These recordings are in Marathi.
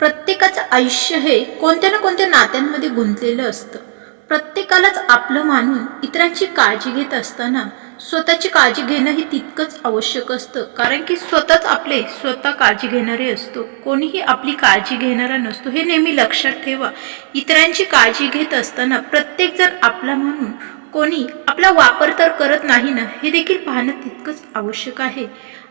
प्रत्येकाचं आयुष्य हे कोणत्या ना कोणत्या नात्यांमध्ये गुंतलेलं असतं. प्रत्येकालाच आपलं मानून इतरांची काळजी घेत असताना स्वतःची काळजी घेणं हे तितकंच आवश्यक असतं. कारण की स्वतःच आपले स्वतः काळजी घेणारे असतो. कोणीही आपली काळजी घेणारा नसतो. हे नेहमी लक्षात ठेवा. इतरांची काळजी घेत असताना प्रत्येक जर आपला म्हणून कोणी आपला वापर तर करत नाही ना हे देखील पाहणं तितकंच आवश्यक आहे.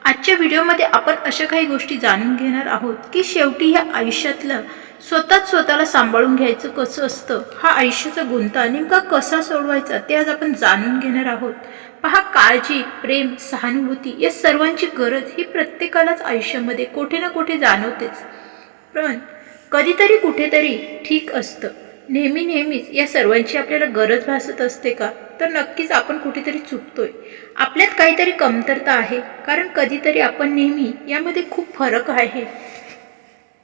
आजच्या व्हिडिओमध्ये आपण अशा काही गोष्टी जाणून घेणार आहोत की शेवटी ह्या आयुष्यातलं स्वतःच स्वतःला सांभाळून घ्यायचं कसं असतं हा आयुष्याचा गुंता नेमका कसा सोडवायचा ते आज आपण जाणून घेणार आहोत. पहा काळजी प्रेम सहानुभूती या सर्वांची गरज ही प्रत्येकालाच आयुष्यामध्ये कुठे ना कुठे जाणवतेच. पण कधीतरी कुठेतरी ठीक असतं. नेहमी नेहमीच या सर्वांची आपल्याला गरज भासत असते का? तर नक्कीच आपण कुठेतरी चुकतोय. आपल्यात काहीतरी कमतरता आहे कारण कधीतरी आपण नेहमी यामध्ये खूप फरक आहे.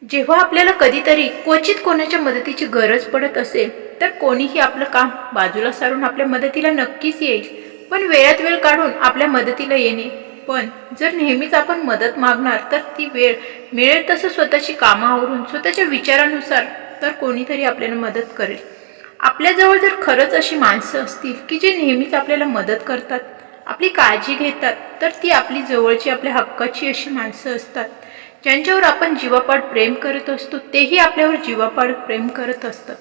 जेव्हा आपल्याला कधीतरी क्वचित कोणाच्या मदतीची गरज पडत असेल तर कोणीही आपलं काम बाजूला सारून आपल्या मदतीला नक्कीच येईल. पण वेळात वेळ काढून आपल्या मदतीला येणे. पण जर नेहमीच आपण मदत मागणार तर ती वेळ मिळेल तसं स्वतःची कामं आवरून स्वतःच्या विचारानुसार तर कोणीतरी आपल्याला मदत करेल. आपल्याजवळ जर खरंच अशी माणसं असतील की जे नेहमीच आपल्याला मदत करतात आपली काळजी घेतात तर ती आपली जवळची आपल्या हक्काची अशी माणसं असतात. ज्यांच्यावर आपण जीवापाड प्रेम करत असतो तेही आपल्यावर जीवापाड प्रेम करत असतात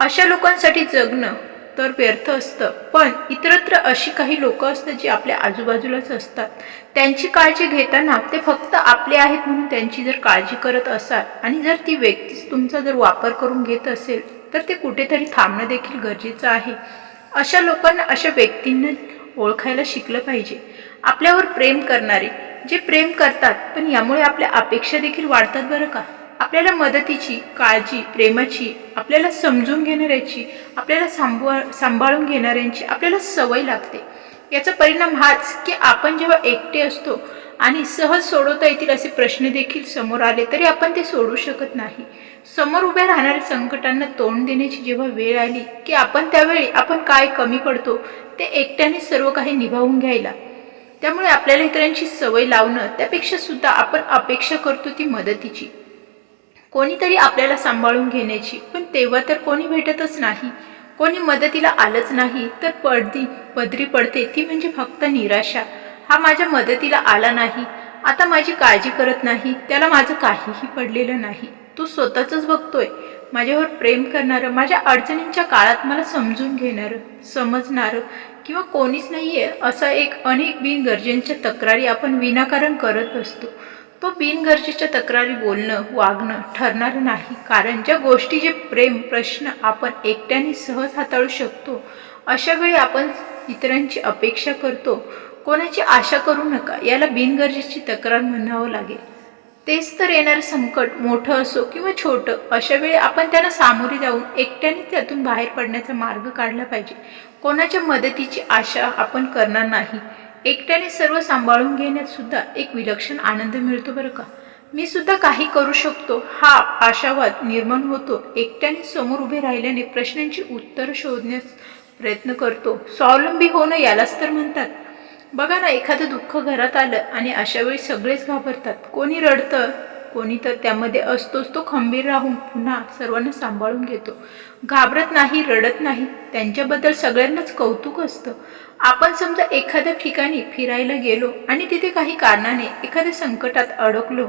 अशा लोकांसाठी जगणं तर व्यर्थ असतं. पण इतरत्र अशी काही लोक असतात जी आपल्या आजूबाजूलाच असतात. त्यांची काळजी घेताना ते फक्त आपले आहेत म्हणून त्यांची जर काळजी करत असाल आणि जर ती व्यक्तीच तुमचा जर वापर करून घेत असेल तर ते कुठेतरी थांबणं देखील गरजेचं आहे. अशा लोकांना अशा व्यक्तींना ओळखायला शिकलं पाहिजे. आपल्यावर प्रेम करणारे जे प्रेम करतात पण यामुळे आपल्या अपेक्षा देखील वाढतात बरं का? आपल्याला मदतीची काळजी प्रेमाची आपल्याला समजून घेणाऱ्याची आपल्याला सांभाळ सांभाळून घेणाऱ्यांची आपल्याला सवय लागते. याचा परिणाम हाच की आपण जेव्हा एकटे असतो आणि सहज सोडवता येतील असे प्रश्न देखील समोर आले तरी आपण ते सोडू शकत नाही. समोर उभ्या राहणाऱ्या संकटांना तोंड देण्याची जेव्हा वेळ आली की आपण त्यावेळी आपण काय कमी पडतो ते एकट्याने सर्व काही निभावून घ्यायला. त्यामुळे आपल्याला इतरांची सवय लावणं त्यापेक्षा सुद्धा आपण अपेक्षा करतो ती मदतीची. कोणीतरी आपल्याला सांभाळून घेण्याची. पण तेव्हा तर कोणी भेटतच नाही. कोणी मदतीला आलंच नाही. तर पडदी पदरी पडते. ती म्हणजे फक्त निराशा. हा माझ्या मदतीला आला नाही. आता माझी काळजी करत नाही. त्याला माझं काहीही पडलेलं नाही. तो स्वतःच बघतोय. माझ्यावर प्रेम करणारं माझ्या अडचणींच्या काळात मला समजून घेणारं समजणारं किंवा कोणीच नाहीये असा एक अनेक बिनगरजेच्या तक्रारी आपण विनाकारण करत असतो. तो बिनगरजेच्या तक्रारी बोलणं वागणं ठरणारं नाही. कारण ज्या गोष्टी जे प्रेम प्रश्न आपण एकट्याने सहज हाताळू शकतो अशा वेळी आपण इतरांची अपेक्षा करतो. कोणाची आशा करू नका याला बिनगरजेची तक्रार म्हणावं लागेल. तेच तर येणारं संकट मोठं असो किंवा छोटं अशा वेळी आपण त्यांना सामोरे जाऊन एकट्याने त्यातून बाहेर पडण्याचा मार्ग काढला पाहिजे. कोणाच्या मदतीची आशा आपण करणार नाही. एकट्याने सर्व सांभाळून घेण्यात सुद्धा एक विलक्षण आनंद मिळतो बरं का? मी सुद्धा काही करू शकतो हा आशावाद निर्माण होतो. एकट्याने समोर उभे राहिल्याने प्रश्नांची उत्तरं शोधण्यास प्रयत्न करतो. स्वावलंबी होणं यालाच तर म्हणतात. बघा ना एखादं दुःख घरात आलं आणि अशा वेळी सगळेच घाबरतात. कोणी रडतं? कोणी तर त्यामध्ये असतोच तो खंबीर राहून पुन्हा सर्वांना सांभाळून घेतो. घाबरत नाही रडत नाही त्यांच्याबद्दल सगळ्यांनाच कौतुक असतं. आपण समजा एखाद्या ठिकाणी फिरायला गेलो आणि तिथे काही कारणाने एखाद्या संकटात अडकलो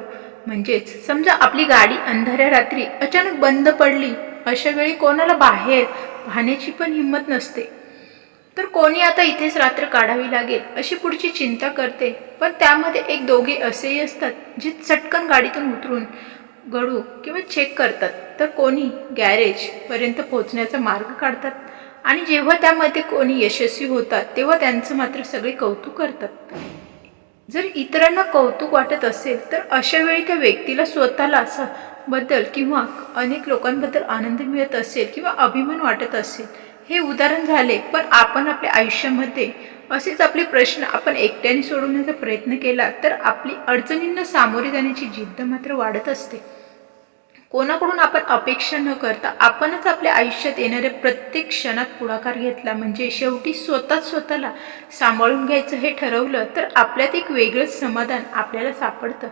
म्हणजेच समजा आपली गाडी अंधाऱ्या रात्री अचानक बंद पडली अशा वेळी कोणाला बाहेर पाहण्याची पण हिंमत नसते. तर कोणी आता इथेच रात्र काढावी लागेल अशी पुढची चिंता करते. पण त्यामध्ये एक दोघे असेही असतात जे चटकन गाडीतून उतरून गडू किंवा चेक करतात. तर कोणी गॅरेजपर्यंत पोहोचण्याचा मार्ग काढतात आणि जेव्हा त्यामध्ये कोणी यशस्वी होतात तेव्हा त्यांचं मात्र सगळे कौतुक करतात. जर इतरांना कौतुक वाटत असेल तर अशा वेळी त्या व्यक्तीला स्वतःला असा बद्दल किंवा अनेक लोकांबद्दल आनंद मिळत असेल किंवा अभिमान वाटत असेल हे उदाहरण झाले पण आपण आपल्या आयुष्यामध्ये असेच आपले प्रश्न आपण एकट्याने सोडवण्याचा प्रयत्न केला तर आपली अडचणींना सामोरे जाण्याची जिद्द मात्र वाढत असते. कोणाकडून आपण अपेक्षा न करता आपणच आपल्या आयुष्यात येणाऱ्या प्रत्येक क्षणात पुढाकार घेतला म्हणजे शेवटी स्वतःच स्वतःला सांभाळून घ्यायचं हे ठरवलं तर आपल्यात एक वेगळंच समाधान आपल्याला सापडतं.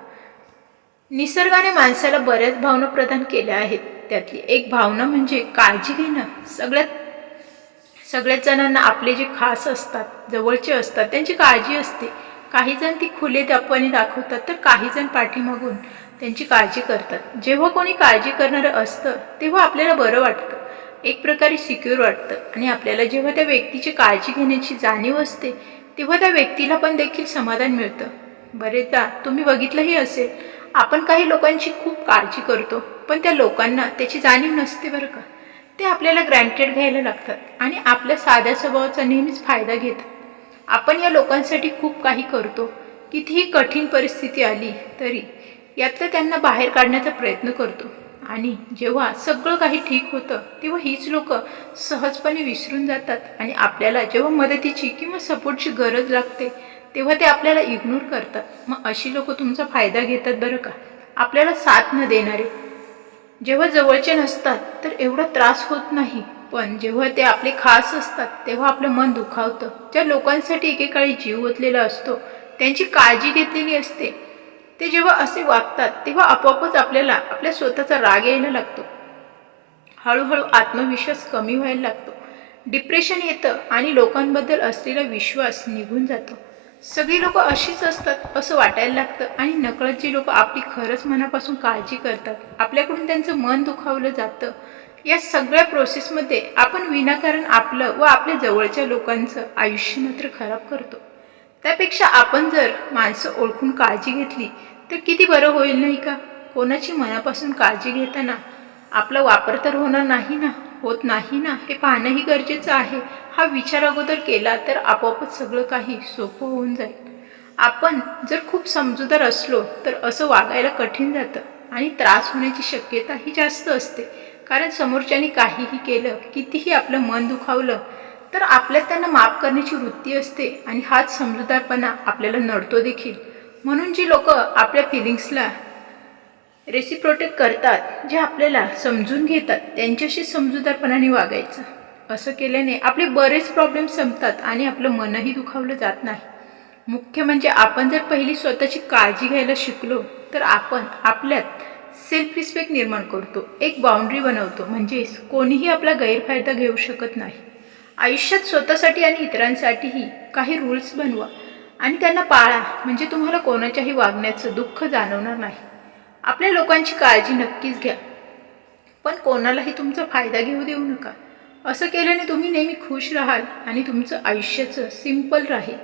निसर्गाने माणसाला बऱ्याच भावना प्रदान केल्या आहेत. त्यातली एक भावना म्हणजे काळजी घेणं. सगळ्यात सगळ्याच जणांना आपले जे खास असतात जवळचे असतात त्यांची काळजी असते. काही जण ती खुले दापवाने दाखवतात तर काही जण पाठीमागून त्यांची काळजी करतात. जेव्हा कोणी काळजी करणारं असतं तेव्हा आपल्याला बरं वाटतं. एक प्रकारे सिक्युअर वाटतं. आणि आपल्याला जेव्हा त्या व्यक्तीची काळजी घेण्याची जाणीव असते तेव्हा त्या व्यक्तीला पण देखील समाधान मिळतं. बरेचदा तुम्ही बघितलंही असेल आपण काही लोकांची खूप काळजी करतो पण त्या लोकांना त्याची जाणीव नसते बरं का. ते आपल्याला ग्रँटेड घ्यायला लागतात आणि आपल्या साध्या स्वभावाचा नेहमीच फायदा घेतात. आपण या लोकांसाठी खूप काही करतो. कितीही कठीण परिस्थिती आली तरी यातलं त्यांना बाहेर काढण्याचा प्रयत्न करतो. आणि जेव्हा सगळं काही ठीक होतं तेव्हा हीच लोक सहजपणे विसरून जातात आणि आपल्याला जेव्हा मदतीची किंवा सपोर्टची गरज लागते तेव्हा ते आपल्याला इग्नोर करतात. मग अशी लोक तुमचा फायदा घेतात बरं का? आपल्याला साथ न देणारे जेव्हा जवळचे नसतात तर एवढा त्रास होत नाही. पण जेव्हा ते आपले खास असतात तेव्हा आपलं मन दुखावतं. ज्या लोकांसाठी एकेकाळी जीव ओतलेला असतो त्यांची काळजी घेतलेली असते. ते जेव्हा असे वागतात तेव्हा आपोआपच आपल्याला आपल्या स्वतःचा राग यायला लागतो. हळूहळू आत्मविश्वास कमी व्हायला लागतो. डिप्रेशन येतं आणि लोकांबद्दल असलेला विश्वास निघून जातो. सगळी लोक अशीच असतात असं वाटायला लागतं. आणि नकळत जी लोक आपली खरंच मनापासून काळजी करतात. आपल्याकडून त्यांचं मन दुखावलं जातं. या सगळ्या प्रोसेसमध्ये आपण विनाकारण आपलं व आपल्या जवळच्या लोकांचं आयुष्य मात्र खराब करतो. त्यापेक्षा आपण जर माणसं ओळखून काळजी घेतली तर किती बरं होईल नाही का? कोणाची मनापासून काळजी घेताना आपला वापर तर होणार नाही ना? होत नाही ना? हे पाहणंही गरजेचं आहे. हा विचार अगोदर केला तर आपोआपच सगळं काही सोपं होऊन जाईल. आपण जर खूप समजूदार असलो तर असं वागायला कठीण जातं आणि त्रास होण्याची शक्यताही जास्त असते. कारण समोरच्याने काहीही केलं कितीही आपलं मन दुखावलं तर आपल्यात त्यांना माफ करण्याची वृत्ती असते आणि हाच समजूदारपणा आपल्याला नडतो देखील. म्हणून जी लोक आपल्या फिलिंग्सला रेसिप्रोटेट करतात जे आपल्याला समजून घेतात त्यांच्याशी समजूदारपणाने वागायचं. असं केल्याने आपले बरेच प्रॉब्लेम संपतात आणि आपलं मनही दुखावलं जात नाही. मुख्य म्हणजे आपण जर पहिली स्वतःची काळजी घ्यायला शिकलो तर आपण आपल्यात सेल्फ रिस्पेक्ट निर्माण करतो एक बाउंड्री बनवतो म्हणजेच कोणीही आपला गैरफायदा घेऊ शकत नाही. आयुष्यात स्वतःसाठी आणि इतरांसाठीही काही रूल्स बनवा आणि त्यांना पाळा म्हणजे तुम्हाला कोणाच्याही वागण्याचं दुःख जाणवणार नाही. आपल्या लोकांची काळजी नक्कीच घ्या. पण कोणालाही तुमचा फायदा घेऊ देऊ नका. असं केल्याने तुम्ही नेहमी खुश राहाल आणि तुमचं आयुष्याचं सिंपल राहील.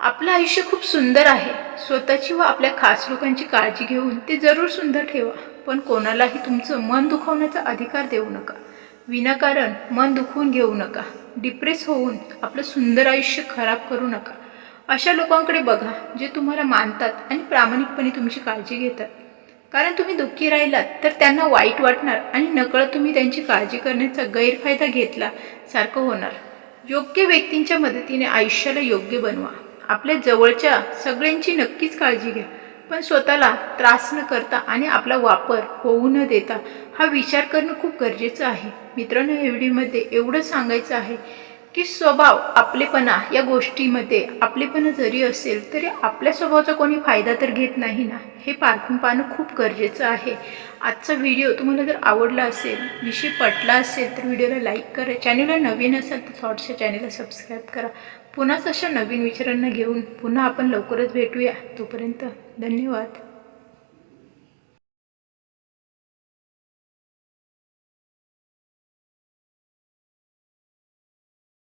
आपलं आयुष्य खूप सुंदर आहे. स्वतःची व आपल्या खास लोकांची काळजी घेऊन ते जरूर सुंदर ठेवा. पण कोणालाही तुमचं मन दुखवण्याचा अधिकार देऊ नका. विनाकारण मन दुखवून घेऊ नका. डिप्रेस होऊन आपलं सुंदर आयुष्य खराब करू नका. अशा लोकांकडे बघा जे तुम्हाला मानतात आणि प्रामाणिकपणे तुमची काळजी घेतात. कारण तुम्ही दुःखी राहिलात तर त्यांना वाईट वाटणार आणि नकळत तुम्ही त्यांची काळजी करण्याचा गैरफायदा घेतला सारखं होणार. योग्य व्यक्तींच्या मदतीने आयुष्याला योग्य बनवा. आपल्या जवळच्या सगळ्यांची नक्कीच काळजी घ्या पण स्वतःला त्रास न करता आणि आपला वापर होऊ न देता हा विचार करणं खूप गरजेचं आहे. मित्रांनो या व्हिडिओमध्ये एवढं सांगायचं आहे. की स्वभाव आपलेपणा या गोष्टीमध्ये आपलेपणा जरी असेल तरी आपल्या स्वभावाचा कोणी फायदा तर घेत नाही ना? हे पारखून पाहणं खूप गरजेचं आहे. आजचा व्हिडिओ तुम्हाला जर आवडला असेल विषय पटला असेल तर व्हिडिओला लाईक करा. चॅनलला नवीन असेल तर थॉट्सच्या चॅनलला सबस्क्राईब करा. पुन्हाच अशा नवीन विचारांना घेऊन पुन्हा आपण लवकरच भेटूया. तोपर्यंत धन्यवाद.